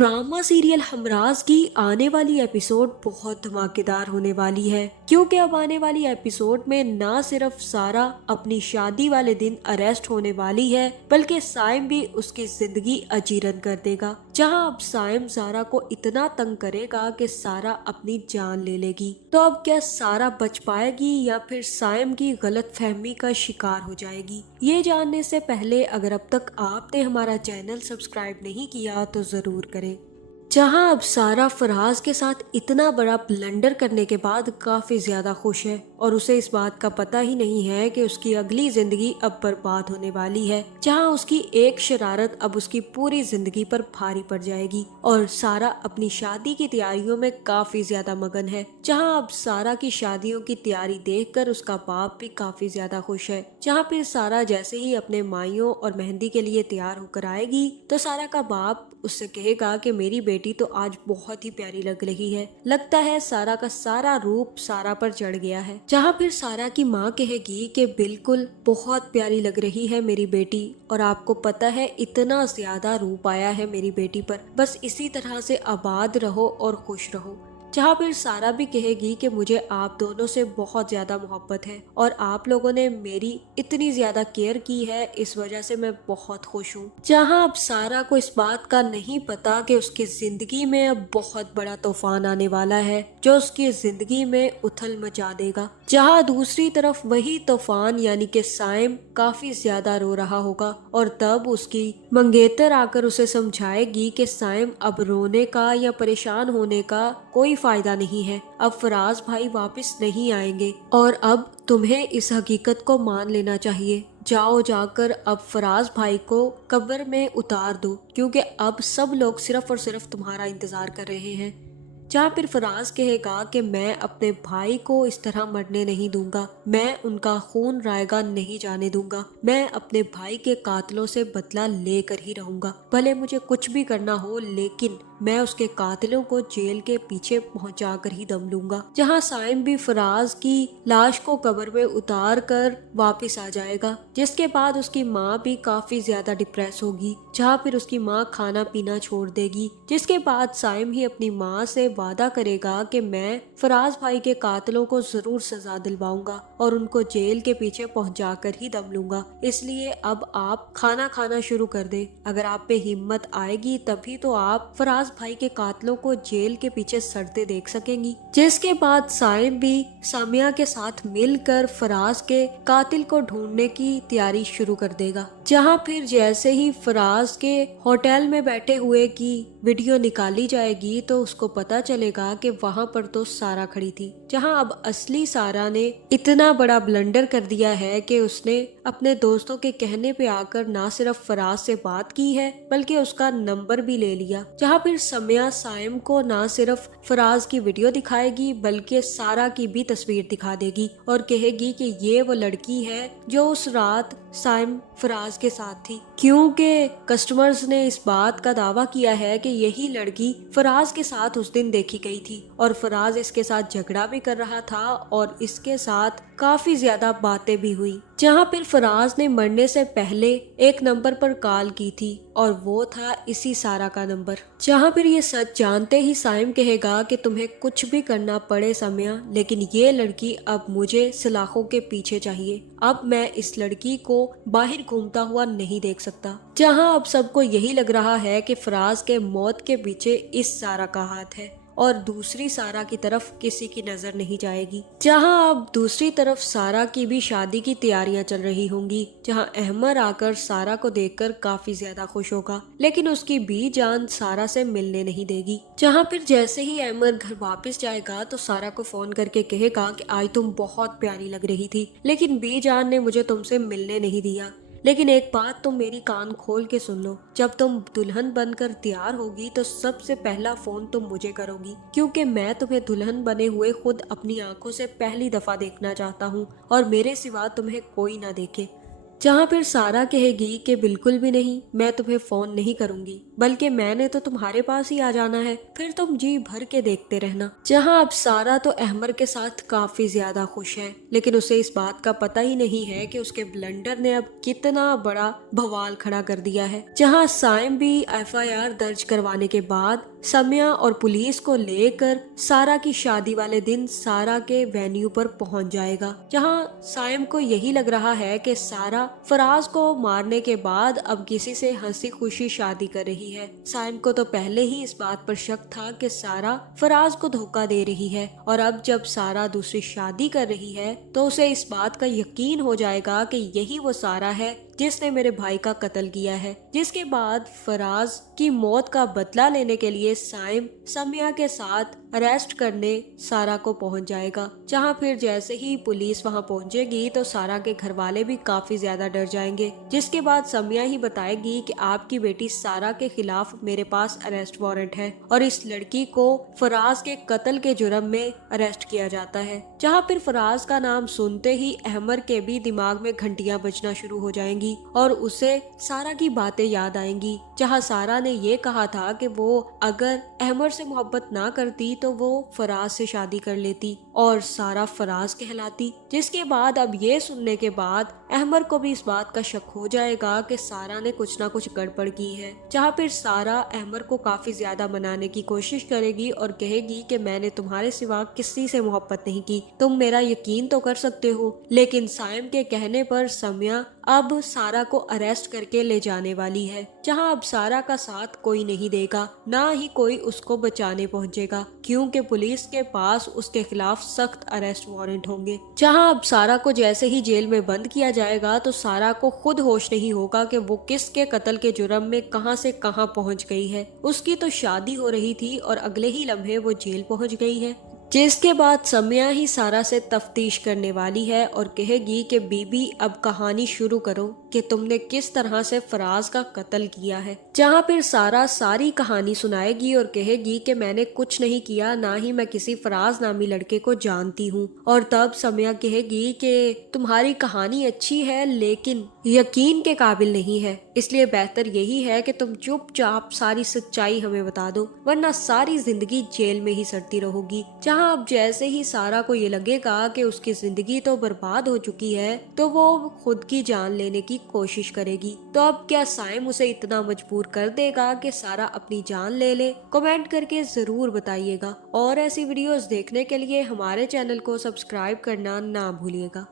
Drama serial Humraaz की आने वाली एपिसोड बहुत धमाकेदार होने वाली है, क्योंकि अब आने वाली एपिसोड में ना सिर्फ सारा अपनी शादी वाले दिन अरेस्ट होने वाली है, बल्कि साइम भी उसकी जिंदगी अजीरन कर देगा। जहां अब साइम सारा को इतना तंग करेगा कि सारा अपनी जान ले लेगी। तो अब क्या सारा बच पाएगी या फिर साइम की गलत फहमी का शिकार हो जाएगी? ये जानने से पहले अगर अब तक आपने हमारा चैनल सब्सक्राइब नहीं किया तो जरूर करें। जहां अब सारा फराज के साथ इतना बड़ा ब्लंडर करने के बाद काफी ज्यादा खुश है और उसे इस बात का पता ही नहीं है कि उसकी अगली जिंदगी अब बर्बाद होने वाली है। जहां उसकी एक शरारत अब उसकी पूरी जिंदगी पर भारी पड़ जाएगी और सारा अपनी शादी की तैयारियों में काफी ज्यादा मगन है। जहां अब सारा की शादियों की तैयारी देखकर उसका बाप भी काफी ज्यादा खुश है। जहां फिर सारा जैसे ही अपने माइयों और मेहंदी के लिए तैयार होकर आएगी तो सारा का बाप उससे कहेगा कि मेरी बेटी तो आज बहुत ही प्यारी लग रही है। लगता है सारा का सारा रूप सारा पर चढ़ गया है। जहाँ फिर सारा की माँ कहेगी कि बिल्कुल बहुत प्यारी लग रही है मेरी बेटी, और आपको पता है इतना ज्यादा रूप आया है मेरी बेटी पर, बस इसी तरह से आबाद रहो और खुश रहो। जहाँ फिर सारा भी कहेगी कि मुझे आप दोनों से बहुत ज्यादा मोहब्बत है और आप लोगों ने मेरी इतनी ज्यादा केयर की है, इस वजह से मैं बहुत खुश हूँ। जहाँ अब सारा को इस बात का नहीं पता कि उसकी जिंदगी में अब बहुत बड़ा तूफान आने वाला है जो उसकी जिंदगी में उथल मचा देगा। जहाँ दूसरी तरफ वही तूफान यानी कि साइम काफी ज्यादा रो रहा होगा और तब उसकी मंगेतर आकर उसे समझाएगी कि साइम अब रोने का या परेशान होने का कोई फायदा नहीं है, अब फराज भाई वापस नहीं आएंगे और अब तुम्हें इस हकीकत को मान लेना चाहिए। जाओ जाकर अब फराज भाई को कब्र में उतार दो, क्योंकि अब सब लोग सिर्फ और सिर्फ तुम्हारा इंतजार कर रहे हैं। जहाँ फिर फराज कहेगा कि मैं अपने भाई को इस तरह मरने नहीं दूंगा, मैं उनका खून रायगा नहीं जाने दूंगा, मैं अपने भाई के कातिलों से बदला लेकर ही रहूंगा, भले मुझे कुछ भी करना हो, लेकिन मैं उसके कातिलों को जेल के पीछे पहुंचा कर ही दम लूंगा। जहाँ साइम भी फराज की लाश को कब्र में उतार कर वापिस आ जाएगा, जिसके बाद उसकी माँ भी काफी ज्यादा डिप्रेस होगी। जहाँ फिर उसकी माँ खाना पीना छोड़ देगी, जिसके बाद साइम ही अपनी माँ से वादा करेगा कि मैं फराज भाई के कातिलों को जरूर सजा दिलवाऊंगा और उनको जेल के पीछे पहुंचा कर ही दम लूंगा। इसलिए अब आप खाना खाना शुरू कर दे, अगर आप पे हिम्मत आएगी तभी तो आप फराज भाई के कातिलों को जेल के पीछे सड़ते देख सकेंगी। जिसके बाद साइम भी सामिया के साथ मिलकर फराज के कातिल को ढूंढने की तैयारी शुरू कर देगा। जहां फिर जैसे ही फराज के होटल में बैठे हुए की वीडियो निकाली जाएगी तो उसको पता चलेगा कि वहां पर तो सारा खड़ी थी। जहां अब असली सारा ने इतना बड़ा ब्लंडर कर दिया है कि उसने अपने दोस्तों के कहने पे आकर ना सिर्फ फराज से बात की है बल्कि उसका नंबर भी ले लिया। जहां फिर समिया साइम को ना सिर्फ फराज की वीडियो दिखाएगी बल्कि सारा की भी तस्वीर दिखा देगी और कहेगी कि ये वो लड़की है जो उस रात साइम फराज के साथ थी, क्योंकि कस्टमर्स ने इस बात का दावा किया है कि यही लड़की फराज के साथ उस दिन देखी गई थी और फराज इसके साथ झगड़ा भी कर रहा था और इसके साथ काफी ज्यादा बातें भी हुई। जहाँ फिर फराज ने मरने से पहले एक नंबर पर कॉल की थी और वो था इसी सारा का नंबर। जहाँ फिर ये सच जानते ही साइम कहेगा कि तुम्हें कुछ भी करना पड़े समिया, लेकिन ये लड़की अब मुझे सलाखों के पीछे चाहिए, अब मैं इस लड़की को बाहर घूमता हुआ नहीं देख सकता। जहाँ अब सबको यही लग रहा है कि फराज के मौत के पीछे इस सारा का हाथ है और दूसरी सारा की तरफ किसी की नजर नहीं जाएगी। जहां अब दूसरी तरफ सारा की भी शादी की तैयारियां चल रही होंगी। जहां अहमर आकर सारा को देखकर काफी ज्यादा खुश होगा, लेकिन उसकी बी जान सारा से मिलने नहीं देगी। जहां फिर जैसे ही अहमर घर वापस जाएगा तो सारा को फोन करके कहेगा कि आज तुम बहुत प्यारी लग रही थी, लेकिन बी जान ने मुझे तुमसे मिलने नहीं दिया। लेकिन एक बात तुम मेरी कान खोल के सुन लो, जब तुम दुल्हन बनकर तैयार होगी तो सबसे पहला फोन तुम मुझे करोगी, क्योंकि मैं तुम्हें दुल्हन बने हुए खुद अपनी आंखों से पहली दफा देखना चाहता हूँ और मेरे सिवा तुम्हें कोई ना देखे। जहाँ फिर सारा कहेगी कि बिल्कुल भी नहीं, मैं तुम्हें फोन नहीं करूंगी, बल्कि मैंने तो तुम्हारे पास ही आ जाना है, फिर तुम जी भर के देखते रहना। जहाँ अब सारा तो अहमर के साथ काफी ज्यादा खुश है, लेकिन उसे इस बात का पता ही नहीं है कि उसके ब्लंडर ने अब कितना बड़ा बवाल खड़ा कर दिया है। जहाँ साइम भी FIR दर्ज करवाने के बाद सम्या और पुलिस को लेकर सारा की शादी वाले दिन सारा के वेन्यू पर पहुंच जाएगा। जहां साइम को यही लग रहा है कि सारा फराज को मारने के बाद अब किसी से हंसी खुशी शादी कर रही है। साइम को तो पहले ही इस बात पर शक था कि सारा फराज को धोखा दे रही है, और अब जब सारा दूसरी शादी कर रही है तो उसे इस बात का यकीन हो जाएगा कि यही वो सारा है जिसने मेरे भाई का कत्ल किया है। जिसके बाद फराज की मौत का बदला लेने के लिए साइम सम्या के साथ अरेस्ट करने सारा को पहुंच जाएगा। जहां फिर जैसे ही पुलिस वहां पहुंचेगी तो सारा के घर वाले भी काफी ज्यादा डर जाएंगे। जिसके बाद सम्या ही बताएगी कि आपकी बेटी सारा के खिलाफ मेरे पास अरेस्ट वारंट है और इस लड़की को फराज के कत्ल के जुर्म में अरेस्ट किया जाता है। जहां फिर फराज का नाम सुनते ही अहमर के भी दिमाग में घंटियां बजना शुरू हो जाएंगी और उसे सारा की बातें याद आएंगी। जहां सारा ने ये कहा था कि वो अगर अहमर से मोहब्बत ना करती तो वो फराज से शादी कर लेती और सारा फराज कहलाती। जिसके बाद अब ये सुनने के बाद अहमर को भी इस बात का शक हो जाएगा कि सारा ने कुछ ना कुछ गड़बड़ की है। जहाँ फिर सारा अहमर को काफी ज्यादा मनाने की कोशिश करेगी और कहेगी कि मैंने तुम्हारे सिवा किसी से मोहब्बत नहीं की, तुम मेरा यकीन तो कर सकते हो। लेकिन साइम के कहने पर सम्या अब सारा को अरेस्ट करके ले जाने वाली है। जहां अब सारा का साथ कोई नहीं देगा, ना ही कोई उसको बचाने पहुंचेगा, क्योंकि पुलिस के पास उसके खिलाफ सख्त अरेस्ट वारंट होंगे। जहां अब सारा को जैसे ही जेल में बंद किया जाएगा तो सारा को खुद होश नहीं होगा कि वो किसके कत्ल के जुर्म में कहां से कहां पहुंच गई है। उसकी तो शादी हो रही थी और अगले ही लम्हे वो जेल पहुंच गई है। जिसके बाद सम्या ही सारा से तफ्तीश करने वाली है और कहेगी कि बीबी अब कहानी शुरू करो कि तुमने किस तरह से फराज का कत्ल किया है। जहां फिर सारा सारी कहानी सुनाएगी और कहेगी कि मैंने कुछ नहीं किया, ना ही मैं किसी फराज नामी लड़के को जानती हूँ। और तब सम्या कहेगी कि तुम्हारी कहानी अच्छी है लेकिन यकीन के काबिल नहीं है, इसलिए बेहतर यही है कि तुम चुपचाप सारी सच्चाई हमें बता दो, वरना सारी जिंदगी जेल में ही सड़ती रहोगी। जहां अब जैसे ही सारा को ये लगेगा कि उसकी जिंदगी तो बर्बाद हो चुकी है तो वो खुद की जान लेने की कोशिश करेगी। तो अब क्या साइम उसे इतना मजबूर कर देगा कि सारा अपनी जान ले ले? कमेंट करके जरूर बताइएगा और ऐसी वीडियोस देखने के लिए हमारे चैनल को सब्सक्राइब करना ना भूलिएगा।